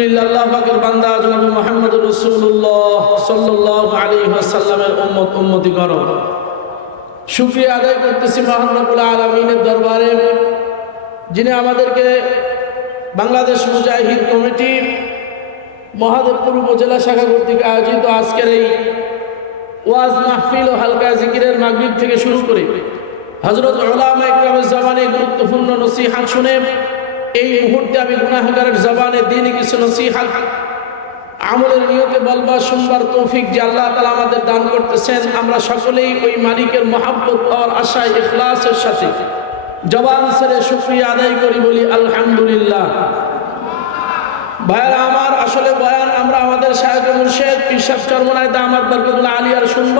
আল্লাহ বান্দা দরবারে, যিনি আমাদেরকে বাংলাদেশ মুজাহিদ কমিটি মহাদেবপুর উপজেলা শাখা কর্তৃক আয়োজিত আজকের এই ওয়াজ মাহফিল ও হালকা জিকিরের মাগরিব থেকে শুরু করে হজরত ইকরামের জবানে গুরুত্বপূর্ণ নসিহাত শুনে এই মুহূর্তে আমি গুনাহগারের জবানে দিনই কিছু নসিহাত, আমলের নিয়তে বলবা শুনবার তৌফিক যে আল্লাহ তালা আমাদের দান করতেছেন। আমরা সকলেই ওই মালিকের মহাব্বত পাওয়ার আশায়, ইখলাসের সাথে জবান সেরে শুক্রিয়া আদায় করি, বলি আলহামদুলিল্লাহ। ভাইয়ারা, আমার আসলে বয়ান, আমরা আমাদের সাহেব মুর্শেদ পিসাব চরমনায় দামাদ বরকতুল্লাহ আলিয়ার শুনব।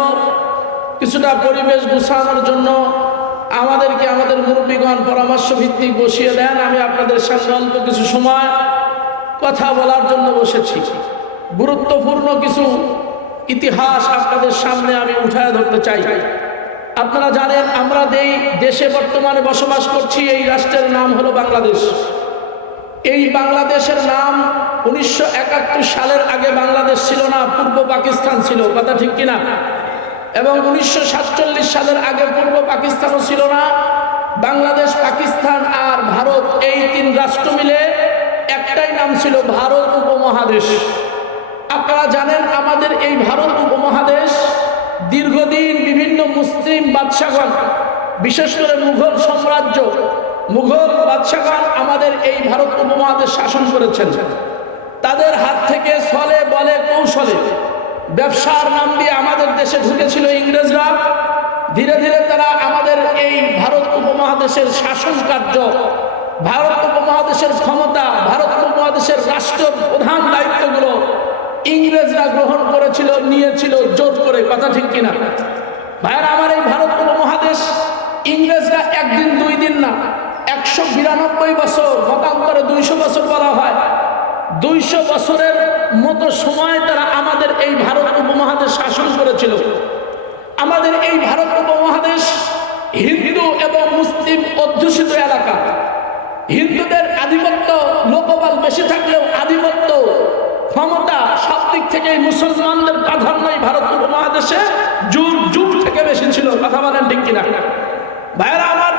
কিছুটা পরিবেশ গুছানোর জন্য আমাদেরকে আমাদের মুরব্বীগণ পরামর্শ ভিত্তিক বসিয়ে দেন। আমি আপনাদের সামনে অল্প কিছু সময় কথা বলার জন্য বসেছি। গুরুত্বপূর্ণ কিছু ইতিহাস আপনাদের সামনে আমি উঠায় ধরতে চাই। আপনারা জানেন, আমরা যেই দেশে বর্তমানে বসবাস করছি, এই রাষ্ট্রের নাম হলো বাংলাদেশ। এই বাংলাদেশের নাম উনিশশো একাত্তর সালের আগে বাংলাদেশ ছিল না, পূর্ব পাকিস্তান ছিল। কথা ঠিক কিনা? এবং উনিশশো সাতচল্লিশ সালের আগে পূর্ব পাকিস্তানও ছিল না। বাংলাদেশ, পাকিস্তান আর ভারত এই তিন রাষ্ট্র মিলে একটাই নাম ছিল ভারত উপমহাদেশ। আপনারা জানেন আমাদের এই ভারত উপমহাদেশ দীর্ঘদিন বিভিন্ন মুসলিম বাদশাগণ বিশেষ করে মুঘল সাম্রাজ্য, মুঘল বাদশাগণ আমাদের এই ভারত উপমহাদেশ শাসন করেছেন। তাদের হাত থেকে ছলে বলে কৌশলে ব্যবসার নাম দিয়ে আমাদের দেশে ঢুকেছিল ইংরেজরা। ধীরে ধীরে তারা আমাদের এই ভারত উপমহাদেশের শাসন কার্য, ভারত উপমহাদেশের ক্ষমতা, ভারত উপমহাদেশের রাষ্ট্র প্রধান দায়িত্বগুলো ইংরেজরা গ্রহণ করেছিল, নিয়েছিল, জোর করে, কথা ঠিক কিনা? ভাইয়ার, আমার এই ভারত উপমহাদেশ ইংরেজরা একদিন, দুই দিন না, একশো বিরানব্বই বছর, মতান্তরে দুইশো বছর বলা হয়। দুইশো বছরের মতো সময় তারা আমাদের এই ভারত উপমহাদেশ শাসন করেছিল। আমাদের এই ভারত উপমহাদেশ হিন্দু এবং মুসলিম অধ্যুষিত এলাকা। হিন্দুদের আধিপত্য লোকবল বেশি থাকলেও আধিপত্য, ক্ষমতা সব দিক থেকে মুসলমানদের প্রাধান্যই ভারত উপমহাদেশে যুগ যুগ থেকে বেশি ছিল। কথা বলেন ঠিক কিনা? ভাইয়েরা আমার,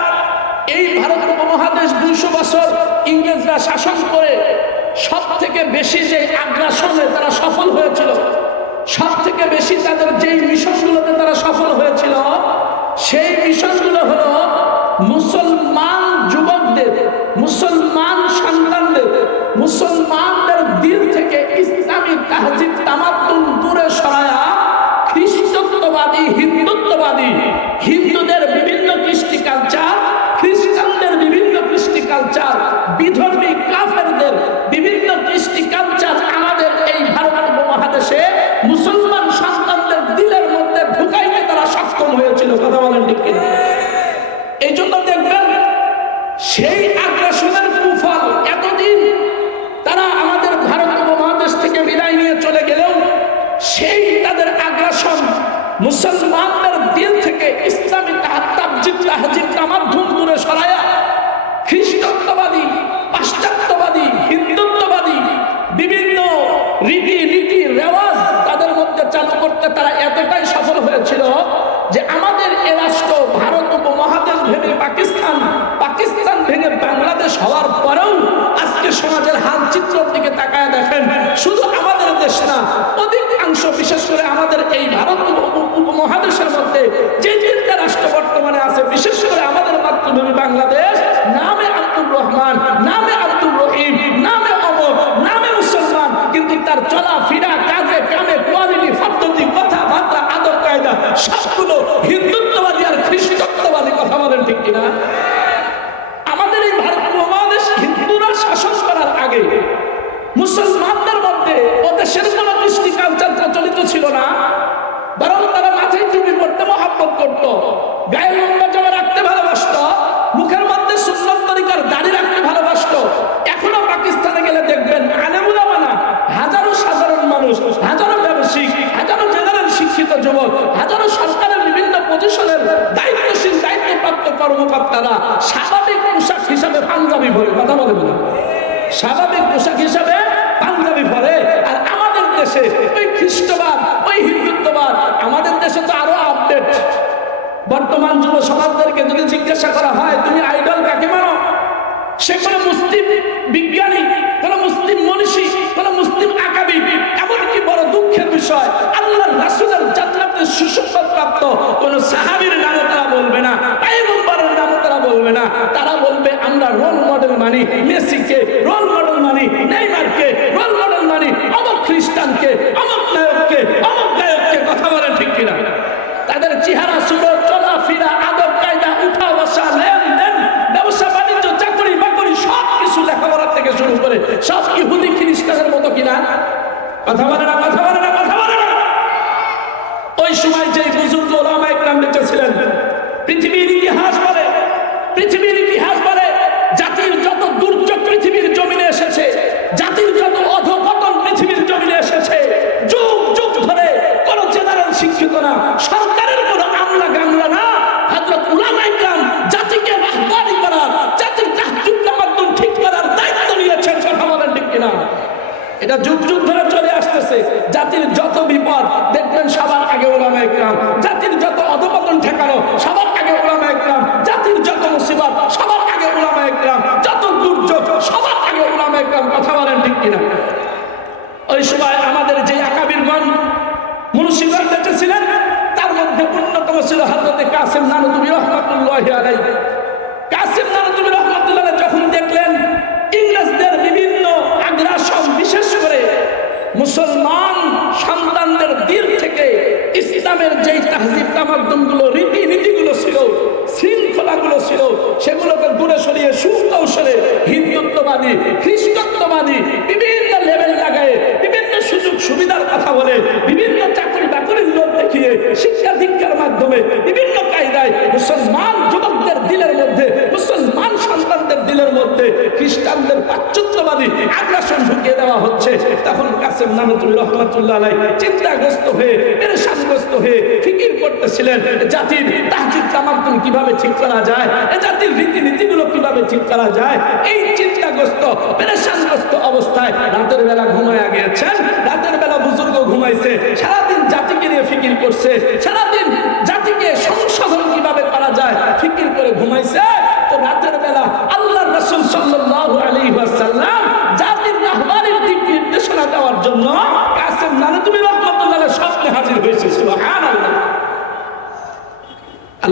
এই ভারত উপমহাদেশ দুইশো বছর ইংরেজরা শাসন করে সব থেকে বেশি যে আগ্রাসনে তারা সফল হয়েছিল সব থেকে বেশি তাদের যেই মিশনগুলোতে তারা সফল হয়েছিল, সেই মিশনগুলো হলো মুসলমান যুবকদের, মুসলমান সন্তানদের, মুসলমানদের দিল থেকে ইসলামী তাহজিব তামাত্তুন কথা বলেন ঠিক কিনা এই জন্য দেখবেন সেই আগ্রাসনের কুফল এতদিন তারা আমাদের ভারত উপমহাদেশ থেকে বিদায় নিয়ে চলে গেলেও সেই তাদের আগ্রাসন মুসলমানদের দিল থেকে ইসলামী তাহজিব তাহজিব মাধ্যম দূরে সরায়া খ্রিস্টত্ববাদী পাশ্চাত্যবাদী হিন্দুত্ববাদী বিভিন্ন রীতি নীতি রেওয়াজ তাদের মধ্যে চালু করতে তারা এতটাই সফল হয়েছিল যে আমাদের এ রাষ্ট্র ভারত উপমহাদেশ ভেঙে পাকিস্তান পাকিস্তান ভেঙে বাংলাদেশ হওয়ার পরেও আজকে সমাজের হালচিত্রের দিকে তাকায় দেখেন, শুধু আমাদের দেশ না, অধিকাংশ, বিশেষ করে আমাদের এই ভারত উপমহাদেশের মধ্যে যে তিনটা রাষ্ট্র বর্তমানে আছে, বিশেষ করে আমাদের মাতৃভূমি বাংলাদেশ, নামে আব্দুর রহমান, নামে আব্দুর রহিম নামে অমর নামে মুসলমান কিন্তু তার চলা ফিরা কাজে কামে কোয়ালিটি পদ্ধতি কথাবার্তা আদব কায়দা সবগুলো হিন্দুত্ববাদী আর খ্রিস্টত্ববাদী কথা বলেন ঠিক কিনা আমাদের এই ভারত উপমহাদেশ হিন্দুরা শাসন করার আগে মুসলমানদের মধ্যে ও দেশের কোনো কৃষ্টি কালচার প্রচলিত ছিল না বরং তারা মাথায় টুপি পড়তে করত। লম্বা রাখতে ভালোবাসত, মুখের মধ্যে তরিকার রাখতে ভালোবাসত। এখনও পাকিস্তানে গেলে দেখবেন হাজারো সাধারণ মানুষ, হাজারো ব্যবসায়িক হাজারো জেনারেল শিক্ষিত যুবক, হাজারো সরকারের বিভিন্ন পজিশনের দায়িত্বশীল, দায়িত্বপ্রাপ্ত কর্মকর্তারা স্বাভাবিক পোশাক হিসাবে পাঞ্জাবি পরে কথা বলেন না স্বাভাবিক পোশাক হিসাবে জিজ্ঞাসা করা হয়, তুমি আইডল কাকে মানো? সে কোনো মুসলিম বিজ্ঞানী, কোন মুসলিম মনীষী, কোন মুসলিম আকাবি, এমনকি বড় দুঃখের বিষয় আল্লাহ রাসুলের জান্নাতের সুসংবাদ প্রাপ্ত কোন সাহাবীর নামও তারা বলবে না পাইগম্বরের নামও তারা বলবে না। তারা বলবে, আমরা রোল মডেল মানি, মেসিকে রোল মডেল মানি, নেইমারকে রোল মডেল মানি, অমক খ্রিস্টানকে, অমক নায়ককে, অমক গায়ককে কথা বলেন ঠিক কিনা? তাদের চেহারা সুরত সব ইহুদি খ্রিস্টানের মতো কিনা? কথা বলে না কথা বলে না কথা বলে না ওই সময় যে বুজুর্গ ওলামা একরাম বেঁচে ছিলেন পৃথিবীর ইতিহাস বলে পৃথিবীর ইতিহাস বলে জাতির যত দুর্যোগ পৃথিবীর জমিনে এসেছে জাতির যত অধপতন পৃথিবীর জমিনে এসেছে যুগ যুগ ধরে কোন জেনারেল শিক্ষিত না সরকারের কোন আমলা গামলা না হযরত উলামা ইকরাম জাতিকে রাহবারি করার জাতির তাহজুদ তামাদ্দুন ঠিক করার দায়িত্ব নিয়েছেন কথা বলেন ঠিক কিনা এটা যুগ যুগ ধরে চলে আসতেছে জাতির যত বিপদ দেখবেন সবার আগে ওলামা একরাম জাতির যত অধপতন ঠেকানো সবার আগে ওলামা একরাম জাতির যত মুসিবত সবার আগে ওলামা একরাম যত দুর্যোগ সবার আগে ওলামা একরাম কথা বলেন ঠিক কিনা ওই সময় আমাদের যে আকাবিরগণ মুন্সিগণ বেঁচে ছিলেন তার মধ্যে অন্যতম ছিল হজরতে কাসিম নানুতুবি রহমতুল্লাহ আলাই কাসিম নানুতুবি রহমতুল্লাহ আলাইহি যখন দেখলেন ইংরেজদের বিভিন্ন আগ্রাসন বিশেষ করে মুসলমান সন্তানদের দিল থেকে ইসলামের যেই তাহজিব তামাদ্দমগুলো রীতি নীতিগুলো ছিল, শৃঙ্খলাগুলো ছিল, সেগুলোকে দূরে সরিয়ে সুকৌশলে হিন্দুত্ববাদী, খ্রিস্টত্ববাদী বিভিন্ন লেভেল লাগায় বিভিন্ন সুযোগ সুবিধার কথা বলে বিভিন্ন চাকরি বাকরির লোক দেখিয়ে শিক্ষা দীক্ষার মাধ্যমে বিভিন্ন কায়দায় মুসলমান যুবকদের দিলের মধ্যে সন্তানদের মধ্যে খ্রিস্টানদের পাশ্চাত্যবাদী আগ্রাসন ঢুকিয়ে দেওয়া হচ্ছে। তখন কাসেম নামতুল রহমতুল্লাহ চিন্তাগ্রস্ত হয়ে, পেরেশানগ্রস্ত হয়ে ফিকির করতেছিলেন। জাতির তাহজিদ তামাদ্দুন কীভাবে ঠিক করা যায়? জাতির রীতিনীতিগুলো কীভাবে ঠিক করা যায়? এই চিন্তাগ্রস্ত, পেরেশানগ্রস্ত অবস্থায় রাতের বেলা ঘুমায় গিয়েছেন। রাতের বেলা বুজুর্গ ঘুমাইছে। সারাদিন জাতিকে নিয়ে ফিকির করছে। সারাদিন জাতিকে সংশোধন কীভাবে করা যায়? ফিকির করে ঘুমাইছে।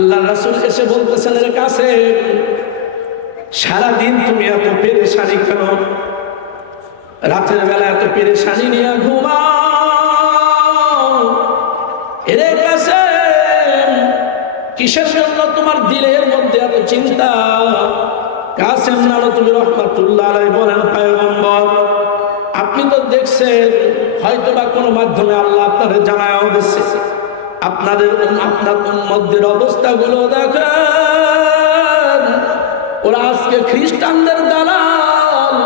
আল্লাহ রাসূল এসে বলতেছেন, এর কাছে সারাদিন তুমি এত পেরেশানি কেন? রাতের বেলা এত পেরেশানি নিয়ে কাছে কিসের জন্য তোমার দিলের মধ্যে এত চিন্তা? পয়গম্বর, আপনি তো দেখছেন হয়তো বা কোনো মাধ্যমে আল্লাহ আপনার জানায়ও দিচ্ছে আপনাদের আপনার উম্মতদের অবস্থাগুলো দেখেন। ওরা আজকে খ্রিস্টানদের দালাল।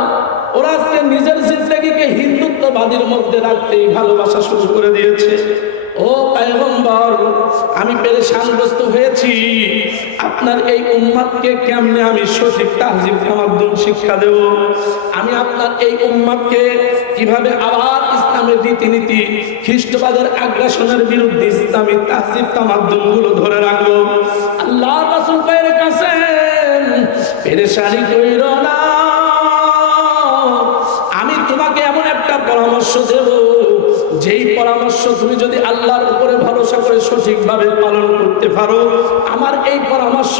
ওরা আজকে নিজের জিন্দগিকে হিন্দুত্ববাদীর মধ্যে রাখতেই ভালোবাসা শুরু করে দিয়েছে। ও পায়গম্বর, আমি পেরেশানগ্রস্ত হয়েছি। আপনার এই উম্মাদকে কেমনে আমি সঠিক তাহজিব, মাধ্যম শিক্ষা দেব? আমি আপনার এই উম্মাদকে কীভাবে আবার ইসলামের রীতিনীতি, খ্রিস্টবাদের আগ্রাসনের বিরুদ্ধে ইসলামী মাধ্যমগুলো ধরে রাখব আল্লাহ রাসূল পায়ের কাছে, পেরেশানি কইর না। আমি তোমাকে এমন একটা পরামর্শ দেব যেই পরামর্শ তুমি যদি আল্লাহর উপরে ভরসা করে সঠিকভাবে পালন করতে পারো, আমার এই পরামর্শ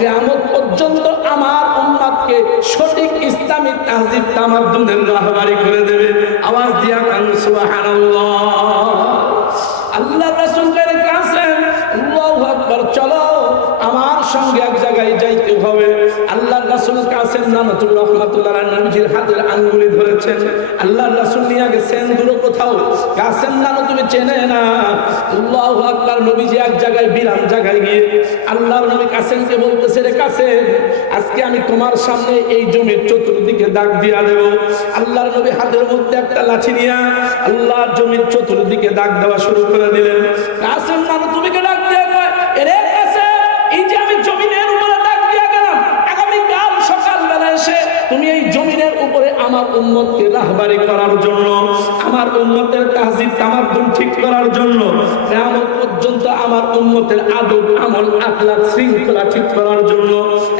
কেমন পর্যন্ত আমার উম্মাদকে সঠিক ইসলামী তাহজিব তামাদ্দুনের রাহবারি করে দেবে। আওয়াজ দিয়া কান আল্লাহ আকবার, চলো আমার সঙ্গে এক জায়গায় যাইতে হবে। রহমাতুল্লাহ নবীজির হাতের আঙ্গুলি ধরেছেন। আল্লাহ রাসূল গেছেন দূর কোথাও তুমি চেনে না। আল্লাহু আকবার নবীজি এক জায়গায়, বিরাম জায়গায় গিয়ে আল্লাহর নবী বলতেছে, রে আজকে আমি তোমার সামনে এই জমির চতুর্দিকে দাগ দিয়া দেব। আল্লাহর নবী হাতের মধ্যে একটা লাঠি নিয়ে আল্লাহর জমির চতুর্দিকে দাগ দেওয়া শুরু করে দিলেন। কাসেম নাম, তুমি কে ডাক দিয়ে আমার উম্মতকে রাহবারি করার জন্য, আমার উন্মতের তাহজিব তামাদ্দুন ঠিক করার জন্য, কেয়ামত পর্যন্ত আমার উন্মতের আদব, আমল আখলাক শৃঙ্খলা ঠিক করার জন্য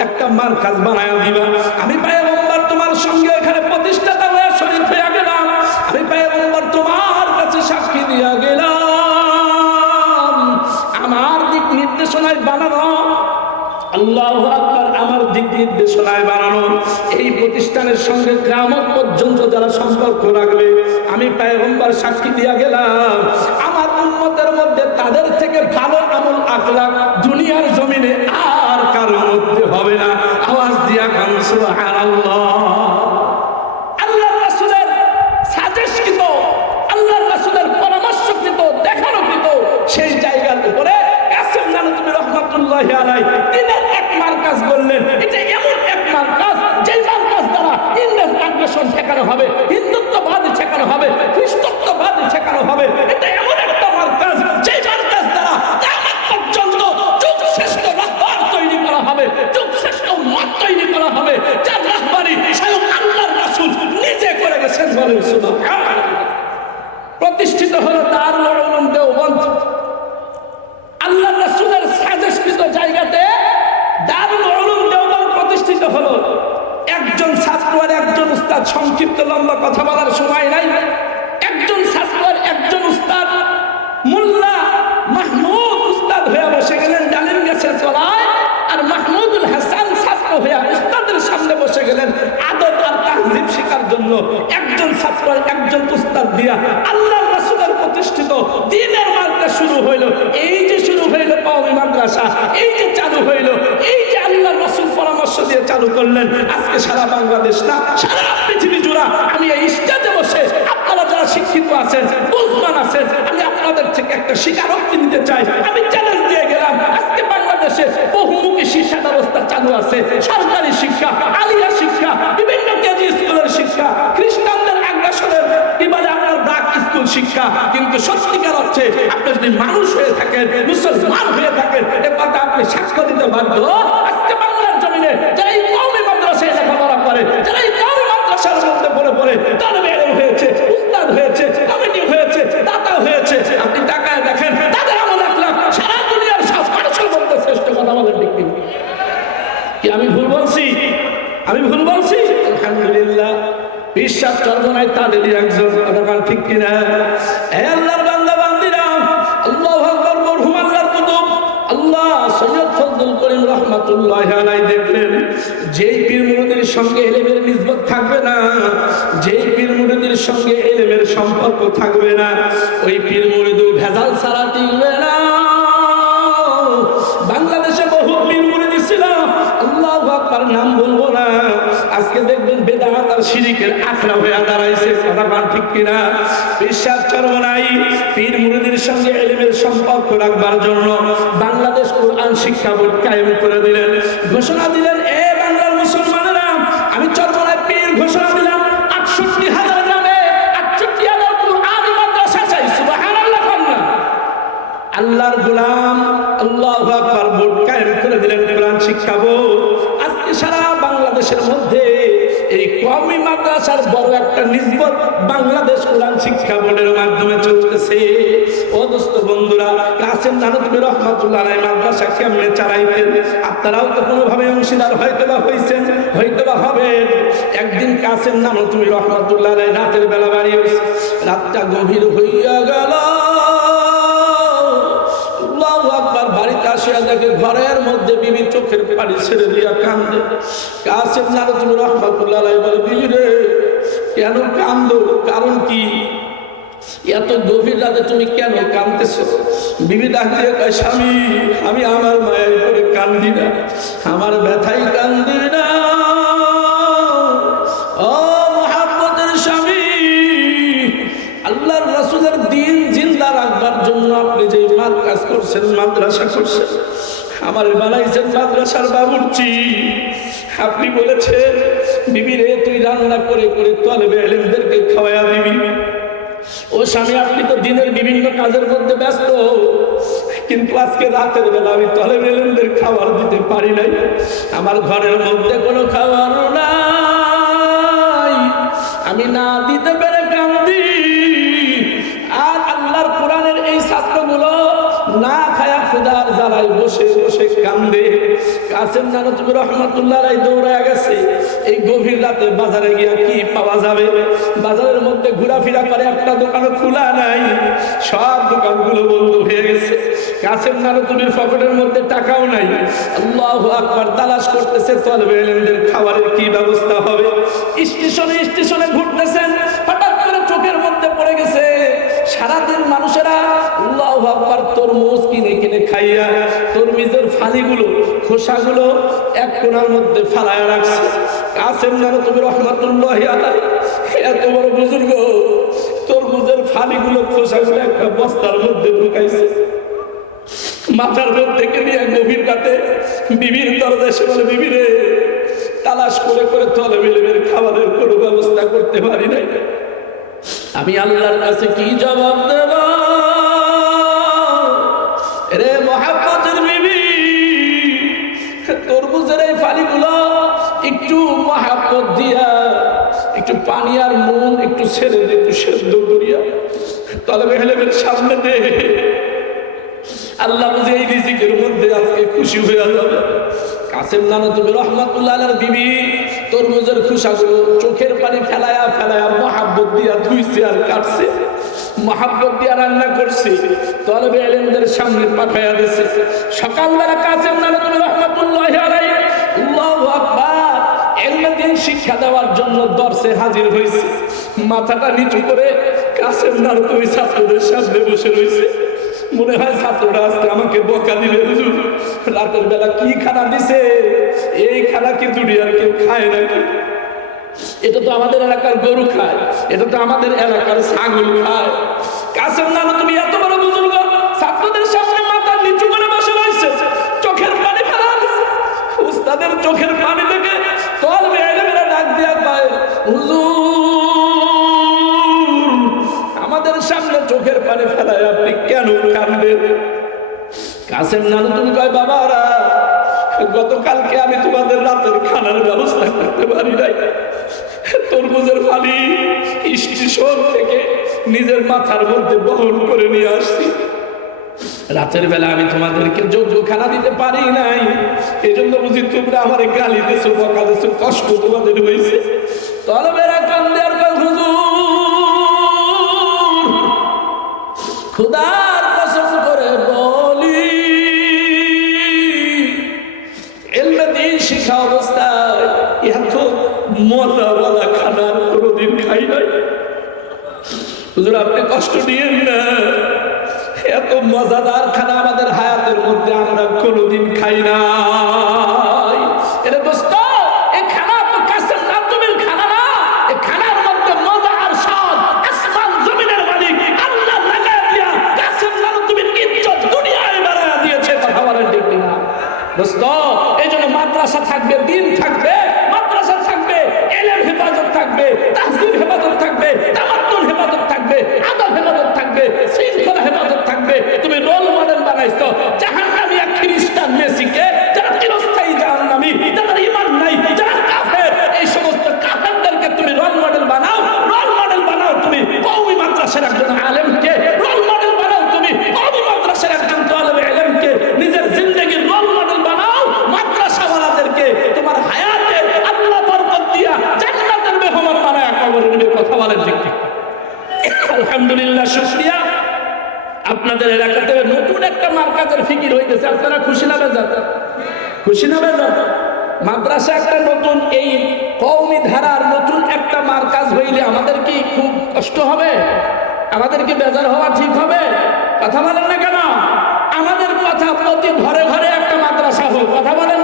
একটা মার্কাজ বানায় দিবা। আমি পায়গম্বর তোমার সঙ্গে এখানে প্রতিষ্ঠাতা হয়ে শরীর হয়ে গেলাম। আমি পায়গম্বর তোমার কাছে সাক্ষী দিয়া গেলাম। আমার দিক নির্দেশনায় বানানো। আল্লাহ আকবার। আমার দিক নির্দেশনায় বানানো। এই প্রতিষ্ঠানের সঙ্গে গ্রামক পর্যন্ত যারা সম্পর্ক রাখবে, আমি পায়গম্বর সাক্ষী দিয়া গেলাম। আমার উন্মতের মধ্যে তাদের থেকে ভালো আমল আখলাক দুনিয়ার জমিনে আর কারোর মধ্যে হবে না। আওয়াজ দিয়া কান আল্লাহ রাসূলের সাজেশকৃত আল্লাহ রাসূলের পরামর্শকৃত দেখানোকৃত সেই জায়গার উপরে কাসেম নানতুবি রহমাতুল্লাহি আলাই তিনের এক মার্কাজ বললেন এটা এমন এক মার্কাজ যে মার্কাজ দ্বারা ইংরেজ হবে হিন্দুত্ববাদ ঠেকানো হবে খ্রিস্টত্ববাদ ঠেকানো হবে এটা এমন একটা মার্কাজ যে মার্কাজ দ্বারা কিয়ামত পর্যন্ত যুগ শ্রেষ্ঠ রাহবার তৈরি করা হবে যুগ শ্রেষ্ঠ মত তৈরি করা হবে যার রাহবারি স্বয়ং আল্লাহর রাসূল নিজে করে গেছেন বলেন সুবহানাল্লাহ প্রতিষ্ঠিত হলো দারুল উলুম দেওবন্দ আল্লাহ রাসূলের সাজেশকৃত জায়গাতে দারুল উলুম দেওবন্দ প্রতিষ্ঠিত হলো একজন ছাত্র আর একজন উস্তাদ সংক্ষিপ্ত লম্বা কথা বলার সময় নাই একজন ছাত্র আর একজন উস্তাদ মোল্লা মাহমুদ উস্তাদ হয়ে বসে গেলেন ডালিম গাছের তলায় আর মাহমুদুল হাসান ছাত্র হয়ে উস্তাদের সামনে বসে গেলেন আদত আর তাহজিব শেখার জন্য একজন ছাত্র আর একজন উস্তাদ দিয়া আল্লাহ রাসূলের প্রতিষ্ঠিত দিনের মার্কা শুরু হইল এই যে শুরু হইল কওমি মাদ্রাসা এই যে চালু হইল, এই যে আল্লাহ রাসূল পরামর্শ দিয়ে চালু করলেন, আজকে সারা বাংলাদেশ না, সারা পৃথিবী জুড়া আমি এই স্টেজে বসে আপনারা যারা শিক্ষিত আছেন বুঝমান আছেন, আমি আপনাদের থেকে একটা স্বীকারোক্তি নিতে চাই। আমি চ্যালেঞ্জ দিয়ে গেলাম, আজকে বাংলাদেশে বহুমুখী শিক্ষা ব্যবস্থা চালু আছে। সরকারি শিক্ষা, আলিয়া শিক্ষা, বিভিন্ন কেজি স্কুলের শিক্ষা, খ্রিস্টানদের আগ্রাসনের কি শিক্ষা, কিন্তু সত্যিকার অর্থে আপনি যদি মানুষ হয়ে থাকেন, মুসলমান হয়ে থাকেন, এ কথা আপনি সাক্ষ্য দিতে বাধ্য। আজকে বাংলার জমিনে যারা এই কওমি মাদ্রাসায় লেখাপড়া করে যারা এই কওমি মাদ্রাসার মধ্যে পড়ে পড়ে, তালেবে ইলম হয়েছে, উস্তাদ হয়েছে, কমিটি হয়েছে, দাতা হয়েছে। আপনি তাকায় দেখেন, তাদের আমল রাখলাম সারা দুনিয়ার সব মানুষের মধ্যে শ্রেষ্ঠ কথা ঠিক কি? কি আমি ভুল বলছি? আমি ভুল বলছি? আলহামদুলিল্লাহ। বিশ্বাস চর্বনায় তাদেরই একজন কথা ঠিক কিনা? আল্লাহু আল্লাহ করিম রহমাতুল্লাহ দেখলেন, যেই সঙ্গে থাকবে না সঙ্গে সম্পর্ক থাকবে না, ওই পীর মুরিদ ভেজাল ছাড়া টিকবে না। আজকে দেখবেন বেদাত আর শিরিকের আখড়া হয়ে দাঁড়াইছে, কথা পান ঠিক কিনা? বিশ্বাস চর্ম নাই, পীর মুরিদের সঙ্গে এলিমের সম্পর্ক রাখবার জন্য বাংলাদেশ কোরআন শিক্ষা বোর্ড কায়েম করে দিলেন। ঘোষণা দিলেন, এ বাংলার মুসলমানেরা, আমি চর্মনায় পীর ঘোষণা দিলাম, আটষট্টি হাজার গ্রামে আটষট্টি হাজার কোরআন মাদ্রাসা চাই, সুবহানাল্লাহ আল্লাহর গোলাম আল্লাহ আকবার বোর্ড কায়েম করে দিলেন কোরআন শিক্ষা বোর্ড। আজকে সারা বাংলাদেশের মধ্যে মাদ্রাসার বড় একটা নিজবত বাংলাদেশ কোরআন শিক্ষা বোর্ডের মাধ্যমে চলতেছে। ও দোস্ত বন্ধুরা, কাসেম নানতুবি রহমাতুল্লাহ মাদ্রাসা কেমনে চালাইতেন? আপনারাও তো কোনোভাবে অংশীদার হয়তো বা হয়েছেন হয়তো বা হবেন। একদিন কাসেম নানতুবি রহমাতুল্লাহ রাতের বেলা বাড়ি হয়েছে রাতটা গভীর হইয়া গেল। আসিয়া দেখে ঘরের মধ্যে বিবি চোখের পানি ছেড়ে দিয়া কান্দে। কাসেম নারতুল রহমাতুল্লাহ বলে, বিবি কেন কান্দ? কারণ কি? এত গভীর রাতে তুমি কেন কান্দতেছো বিবি ডাক দিয়ে কয়, স্বামী, আমি আমার মায়ের করে কান্দি না। আমার ব্যথাই মাদ্রাসা করছেন আমার বানাইছেন মাদ্রাসার বাবুর্চি। আপনি বলেছেন, বিবি রে, তুই রান্না করে করে তলবে এলেমদেরকে খাওয়াইয়া দিবি। ও স্বামী, আপনি তো দিনের বিভিন্ন কাজের মধ্যে ব্যস্ত। কিন্তু আজকে রাতের বেলা আমি তলে বেলেনদের খাবার দিতে পারি নাই। আমার ঘরের মধ্যে কোনো খাবার নাই। আমি না দিতে পেরে কান্দি। আর আল্লাহর কোরআনের এই ছাত্রগুলো না খায়া খুদার জ্বালায় বসে বসে কান্দে। কাসেম নানো তুমি রহমতুল্লাহ রাই দৌড়ায় গেছে। এই গভীর রাতে বাজারে গিয়া কি পাওয়া যাবে? বাজারের মধ্যে ঘোরাফেরা করে একটা দোকানও খোলা নাই। সব দোকানগুলো বন্ধ হয়ে গেছে। কাসেম নানো তুমি পকেটের মধ্যে টাকাও নাই। আল্লাহ আকবার তালাশ করতেছে, তলবে এলেমদের খাবারের কি ব্যবস্থা হবে? স্টেশনে স্টেশনে ঘুরতেছেন। সারাদিন মানুষেরা, আল্লাহ আকবার তরমুজ কিনে কিনে খাইয়া তরমুজের ফালিগুলো, খোসাগুলো এক কোণার মধ্যে ফালায় রাখছে। কাসেম নানো তুমি রহমাতুল্লাহ এত বড় বুজুর্গ, তরমুজের ফালিগুলো, খোসাগুলো একটা বস্তার মধ্যে ঢুকাইছে। মাথার রোদ থেকে নিয়ে গভীর রাতে বিবির দরজা এসে বলে রে তালাশ করে করে তলে বেলেমের খাবারের কোনো ব্যবস্থা করতে পারি নাই। আমি আল্লাহর কাছে কি জবাব দেব? রে মহাব্বতের বিবি, তরমুজের এই ফালিগুলো একটু মহাব্বত দিয়া, একটু পানি আর নুন একটু ছেড়ে দে, একটু সেদ্ধ করিয়া। তলে বেলেমের সামনে দে। আল্লাহ বুঝে এই রিজিকের মধ্যে আজকে খুশি হয়ে যাবে। কাসেম নানা, তুমি রহমাতুল্লাহ বিবি। তরমুজের খুশাগুলো চোখের পানি ফেলায়া ফেলায়া মহাব্বত দিয়া ধুইছে আর কাটছে। মহাব্বত দিয়া রান্না করছে। তলবে এলেমদের সামনে পাঠাইয়া দিছে। সকালবেলা কাসেম তুমি রহমাতুল্লাহ আলাই আল্লাহু আকবার। এলমে দিন শিক্ষা দেওয়ার জন্য দর্শে হাজির হয়েছে মাথাটা নিচু করে কাসেম নানা, তুমি ছাত্রদের সামনে বসে রয়েছে মনে হয় ছাত্ররা আজকে আমাকে বকা হুজুর। রাতের বেলা কি খানা দিছে? এই খানা কি দুনিয়ার কেউ খায় নাকি এটা তো আমাদের এলাকার গরু খায়, এটা তো আমাদের এলাকার ছাগল খায়। নানা তুমি এত বড় বুজুর্গ, ছাত্রদের সামনে মাথা নিচু করে বসে রয়েছে, চোখের পানি ফেলা উস্তাদের চোখের পানি থেকে তল বেড়ে বেড়ে ডাক দিয়া পায় হুজুর পানি ফেলায় আপনি কেন কান্দেন কাসেম নানু তুমি কয়, বাবারা, গতকালকে আমি তোমাদের রাতের খানার ব্যবস্থা করতে পারি নাই। তরমুজের ফালি স্টেশন থেকে নিজের মাথার মধ্যে বহন করে নিয়ে আসছি। রাতের বেলা আমি তোমাদেরকে যোগ্য খানা দিতে পারি নাই। এই জন্য বুঝি তোমরা আমার গালি দিছো, বকা দিছো, কষ্ট তোমাদের হয়েছে তলবেরা খুদার কসম করে বলি, এলমে দিন শিখা অবস্থায় এত মজাওয়ালা খানার কোনোদিন খাই নাই। আপনি কষ্ট নিয়েন না। এত মজাদার খানা আমাদের হায়াতের মধ্যে আমরা কোনোদিন খাই না এটা দোস্ত এই খানা তো কাছের নাতুমির খানা না এই খানার মধ্যে মজা আর স্বাদ আসমান জমিনের মালিক আল্লাহ লাগায় দিয়া কাছের নাতুমির ইজ্জত দুনিয়ায় বাড়ায় দিয়েছে কথা বলেন ঠিক না দোস্ত এই জন্য মাদ্রাসা থাকবে, দিন থাকবে, মাদ্রাসা থাকবে এলের হেফাজত থাকবে, তাহসিল হেফাজত থাকবে, তামাত্তুল হেফাজত থাকবে, আদব হেফাজত থাকবে, শৃঙ্খলা হেফাজত থাকবে। তুমি রোল মডেল বানাইছো জাহান্নামী এক খ্রিস্টান মেসিকে যারা চিরস্থায়ী জাহান্নামী যাদের ইমান নাই যারা কাফের এই সমস্ত কাফেরদেরকে তুমি রোল মডেল বানাও রোল মডেল বানাও তুমি কওমি মাদ্রাসার একজন আলেমকে রোল মডেল বানাও তুমি কওমি মাদ্রাসার একজন তালেবে ইলমকে নিজের জিন্দেগির রোল মডেল বানাও মাদ্রাসাওয়ালাদেরকে তোমার হায়াতে আল্লাহ বরকত দিয়া জান্নাতের মেহমান বানায় কবরে নেবে কথা বলেন ঠিক ঠিক আলহামদুলিল্লাহ শুকরিয়া আপনাদের এলাকাতে নতুন একটা মার্কাজের ফিকির হইতেছে আপনারা খুশি না বেজার মাদ্রাসা একটা নতুন, এই কৌমি ধারার নতুন একটা মার্কাজ হইলে আমাদের কি খুব কষ্ট হবে? আমাদের কি বেজার হওয়া ঠিক হবে? কথা বলেন না কেন? আমাদের কথা প্রতি ঘরে ঘরে একটা মাদ্রাসা হোক, কথা বলেন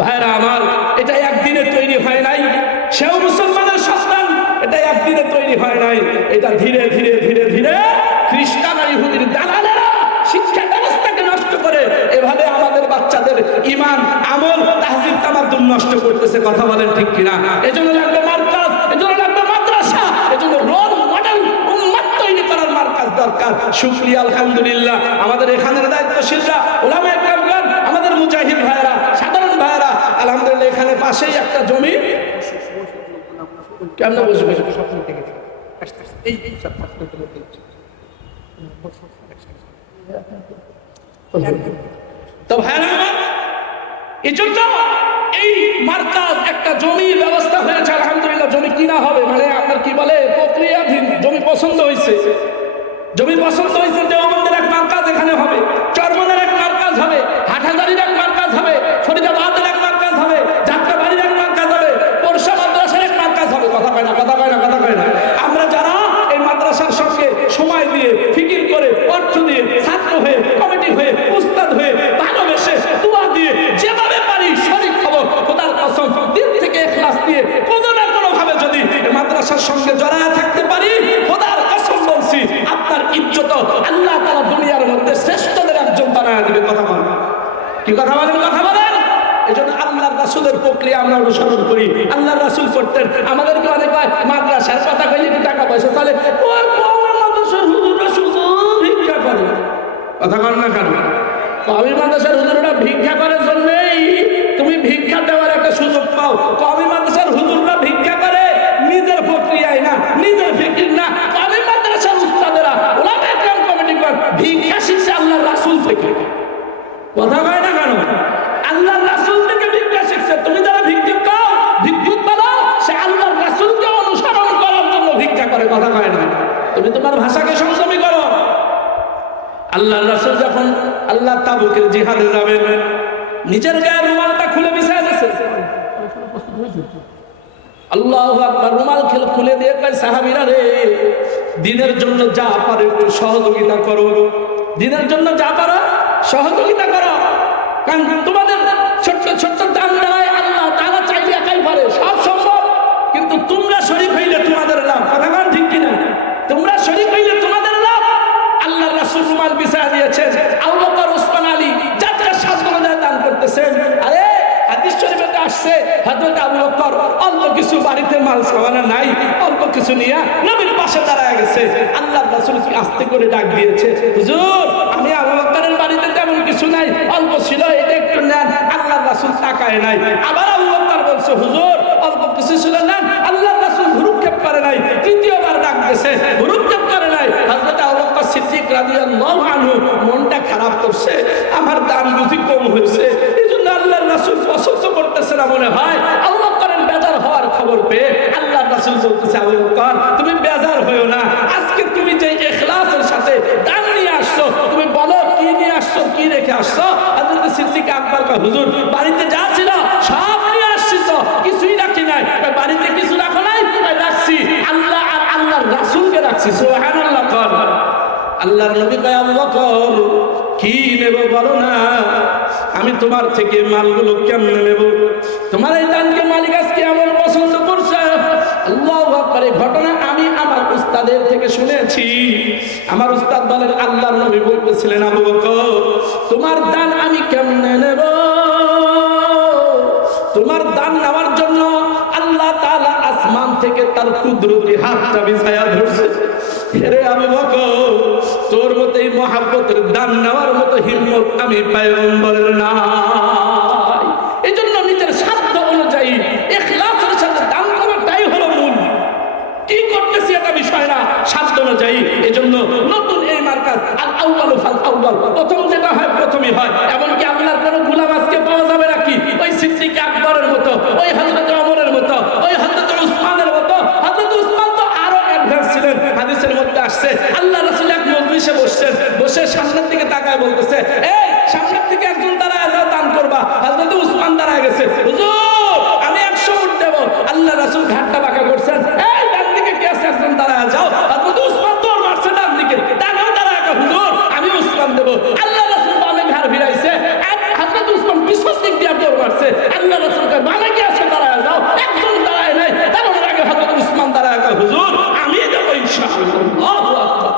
ভাইরা আমার, এটা একদিনে তৈরি হয় নাই। সেও মুসলমানের সন্তান, এটা একদিনে তৈরি হয় নাই। এটা ধীরে ধীরে ধীরে ধীরে খ্রিস্টান ইহুদির দালালেরা শিক্ষা ব্যবস্থাকে নষ্ট করে এভাবে আমাদের বাচ্চাদের ইমান, আমল, তাহজিব তামাদ্দুন নষ্ট করতেছে। কথা বলেন ঠিক কিনা? এজন্য লাগবে মার্কাজ, এজন্য লাগবে মাদ্রাসা, এজন্য রোল মডেল উম্মাত তৈরি করার মার্কাজ দরকার। শুকরিয়া আলহামদুলিল্লাহ। আমাদের এখানের দায়িত্বশীলরা ওলামা একরামগণ আমাদের মুজাহিদ ভাইরা সাধারণ ভাইরা আলহামদুলিল্লাহ এখানে পাশেই একটা জমি। কেমনে বসবে? তো এই জন্য এই মার্কাজ একটা জমির ব্যবস্থা হয়েছে, আলহামদুলিল্লাহ, জমি কিনা হবে। মানে আপনার কি বলে, প্রক্রিয়াধীন, জমি পছন্দ হয়েছে। জমি পছন্দ হয়েছে, দেওবন্দের এক মার্কাজ এখানে হবে, চরমনের এক মার্কাজ হবে, হাটহাজারির এক মার্কাজ হবে ফরিদাবাদের এক মার্কাজ হবে যাত্রাবাড়ির এক মার্কাজ হবে পরশা মাদ্রাসার এক মার্কাজ হবে কথা কয় না কথা কয় না কথা কয় না আমরা যারা এই মাদ্রাসার সঙ্গে সময় দিয়ে ফিকির করে অর্থ দিয়ে ছাত্র হয়ে কমিটি হয়ে উস্তাদ হয়ে ভালোবেসে দোয়া দিয়ে যেভাবে পারি শরীর খবর খোদার কসম দিন থেকে এখলাস দিয়ে কোনো না কোনো ভাবে যদি এই মাদ্রাসার সঙ্গে জড়ায় থাকতে পারি খোদার কসম বলছি আপনার ইজ্জত আল্লাহ তাআলা দুনিয়ার মধ্যে শ্রেষ্ঠদের একজন বানায় দিবে কথা বলেন কি কথা বলেন কথা বলেন। এই জন্য আল্লাহর রাসুলের প্রক্রিয়া আমরা অনুসরণ করি। আল্লাহর রাসুল করতেন। আমাদেরকে অনেক হয় মাদ্রাসার কথা কইলে টাকা পয়সা তাহলে শুধু ভিক্ষা করে। কথা কন না কেন? কবি মাদ্রাসার হুজুররা ভিক্ষা করার জন্যই। তুমি ভিক্ষা দেওয়ার একটা সুযোগ পাও। কবি মাদ্রাসার হুজুররা ভিক্ষা করে নিজের প্রক্রিয়ায় না নিজের ফিকির না। কবি মাদ্রাসার উস্তাদেরা ওলামা একরাম কমিটি কর ভিক্ষা শিখছে আল্লাহর রাসূল থেকে। কথা কয় ভাষাকে সংযমী করো। আল্লাহর রাসূল যখন আল্লাহ তাবুকের জিহাদে যাবেন, নিজের গায়ের রুমালটা খুলে বিছায় দিয়েছে আল্লাহ আকবার, রুমাল খেল খুলে দিয়ে কয়, সাহাবীরা রে, দিনের জন্য যা পারে সহযোগিতা করো। দিনের জন্য যা পারো সহযোগিতা করো। কারণ তোমাদের ছোট্ট ছোট্ট দান দেওয়ায় আল্লাহ তারা চাইলে একাই পারে সব সম্ভব কিন্তু তোমরা শরীফ হইলে তোমাদের লাভ কথা কান ঠিক কিনা তোমরা শরীফ হইলে তোমাদের লাভ আল্লাহ রাসূল রুমাল বিছায়া দিয়েছেন আবু বকর ওসমান আলী যার যার সাধ্য অনুযায়ী দান করতেছেন আরে হাদিস শরীফে আসছে হযরত আবু বকর অল্প কিছু বাড়িতে মাল সামানা নাই নিয়ে নবীর পাশে দাঁড়ায় গেছে। আল্লাহ রাসূল কি আস্তে করে ডাক দিয়েছে, হুজুর, আমি আবু বকরের বাড়িতে তেমন কিছু নাই, অল্প ছিল, এটা একটু নেন। আল্লাহ রাসূল তাকায় নাই। আবার আবু বকর বলছে, হুজুর, অল্প কিছু ছিল, নেন। আল্লাহ রাসূল ভুরুক্ষেপ করে নাই, তৃতীয়বার ডাক দিয়েছে ভুরুক্ষেপ করে নাই। হযরত আবু বকর সিদ্দিক রাদিয়াল্লাহু আনহু মনটা খারাপ করছে, আমার দাম বুঝি কম হয়েছে। এই জন্য আল্লাহর রাসূল পছন্দ করতেছে না মনে হয়? আল্লাহ করেন বেজার হওয়ার খবর পেয়ে আল্লাহ রাসূল বলতেছে, আবু বকর তুমি বেজার হয়েও না। আজকে তুমি যে ইখলাসের সাথে দান নিয়ে আসছো, তুমি বলো, কি নিয়ে আসছো, কি রেখে আসছো? হযরত সিদ্দিক আকবর কা হুজুর, বাড়িতে যা ছিল সব নিয়ে আসছি তো, কিছুই রাখি নাই। বাড়িতে কিছু রাখো নাই? রাখছি। আল্লাহ আর আল্লাহর রাসূলকে রাখছি, সুবহানাল্লাহ কর। আল্লাহর নবী কয় আবু বকর কি নেব বলো না? আমি তোমার থেকে মালগুলো কেমনে নেব? তোমার এই দানকে মালিক আজকে এমন পছন্দ করছে? আল্লাহ ঘটনা আমার উস্তাদের থেকে শুনেছি। আমার উস্তাদ বলেন, আল্লাহর নবী বলতেছিলেন, আবু বকর, তোমার দান আমি কেমনে নেব? তোমার দান নেওয়ার জন্য আল্লাহ তাআলা আসমান থেকে তার কুদরতি হাতটা বিছায়া ধরছে। রে আবু বকর, তোর মতো মহাব্বতের দান নেওয়ার মতো হিম্মত আমি পায়গম্বরের নাই এই জন্য নিজের সাধ্য অনুযায়ী ইখলাসের সাথে দান করাটাই হলো মূল কি করতেছি এটা বিষয় না সাধ্য অনুযায়ী এই জন্য নতুন এই মার্কাজ আর আউয়ালু আউয়াল প্রথম যেটা হয় প্রথমই হয় এমনকি আপনার কোনো গুলাম আজকে পাওয়া যাবে নাকি ওই সিদ্দিক আকবরের মতো ওই হযরত ওমরের মতো ওই হযরত উসমানের মতো হযরত উসমান তো আরও অ্যাডভান্স ছিলেন হাদিসের মধ্যে আসছে আল্লাহ রাসূল এক মজলিসে বসছেন বসে সামনের দিকে তাকায় বলতেছে এই সামনের দিকে একজন দাঁড়ায় যাও দান করবা হযরত উসমান দাঁড়ায় গেছে হুজুর আমি 100 উঠ দেব আল্লাহ রাসূল ঘাটটা বাঁকা করছেন এই ডান দিকে কে আছে একজন দাঁড়ায় যাও হযরত উসমান দৌড় মারছে ডান দিকে ডানেও দাঁড়ায় গো, হুজুর আমি উসমান দেব আল্লাহ রাসূল বামে ঘাড় ফিরাইছে আর হযরত উসমান পিছন দিক দিয়ে দৌড় মারছে আল্লাহ রাসূলকে বামে কে আছে দাঁড়ায় যাও একজন দাঁড়ায় নাই দাঁড়ানোর আগে হযরত উসমান দাঁড়ায় গো, হুজুর আমি দেব ইনশাআল্লাহ আল্লাহু আকবার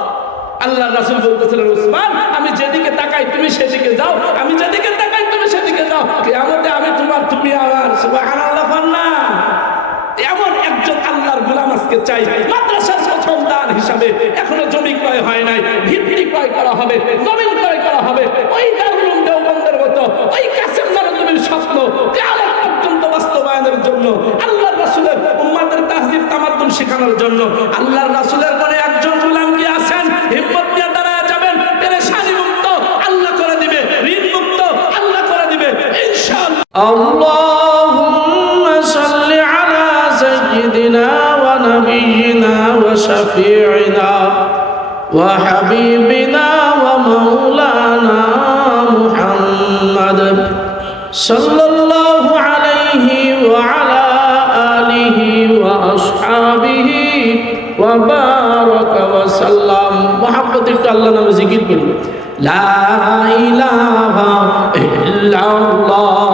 আল্লাহ রাসুল বলতেছিলেন উসমান আমি যেদিকে তাকাই তুমি সেদিকে যাও, আমি যেদিকে তাকাই তুমি সেদিকে যাও। কেয়ামতে আমি তোমার, তুমি আমার এমন একজন আল্লাহর গোলাম আজকে চাই, মাদ্রাসার প্রথম দান হিসাবে। এখনও জমি ক্রয় হয় নাই, ভিত্তি ক্রয় করা হবে, জমিন ক্রয় করা হবে। ওই দারুল দেওবন্দের মতো, ওই জনতুমির স্বপ্ন পর্যন্ত বাস্তবায়নের জন্য, আল্লাহর রাসূলের উম্মাদের তাহজিব শেখানোর জন্য, আল্লাহর রাসূলের মনে একজন গোলাম কি আছেন? হিম্মত নিয়ে দাঁড়ায় যাবেন পেরেশানি মুক্ত আল্লাহ করে দিবে ঋণ মুক্ত আল্লাহ করে দিবে ইনশাআল্লাহ اللهم صل على سيدنا ونبينا وشفيعنا وحبيبنا ومولانا محمد صلى الله عليه وعلى آله وأصحابه وبارك وسلم محبت الله نام ذكر করি لا إله إلا الله